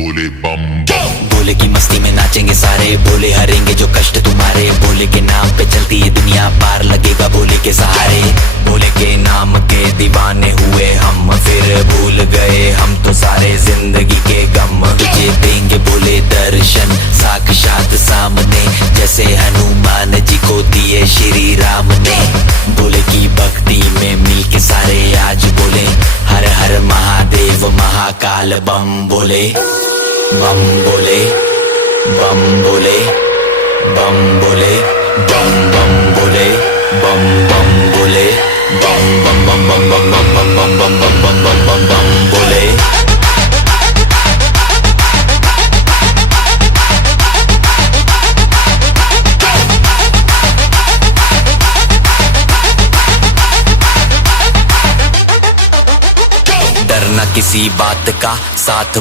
बोले बम बम। बोले की मस्ती में नाचेंगे सारे, बोले हरेंगे जो कष्ट तुम्हारे, बोले के नाम पे चलती है दुनिया, पार लगेगा बोले के सहारे। बोले के नाम के दीवाने हुए हम, फिर भूल गए हम तो सारे जिंदगी के गम। तुझे देंगे बोले दर्शन साक्षात सामने, जैसे हनुमान जी को दिए श्री राम ने। बोले की भक्ति में मिलके सारे आज बोले हर हर महादेव महाकाल बम बोले, बम बोले, बम बोले, बम बोले, बम बम बोले, बम बम बोले, बम बम बम बम बम बम बम बम बम बम बम बम बम बोले। डरना किसी बात का, साथ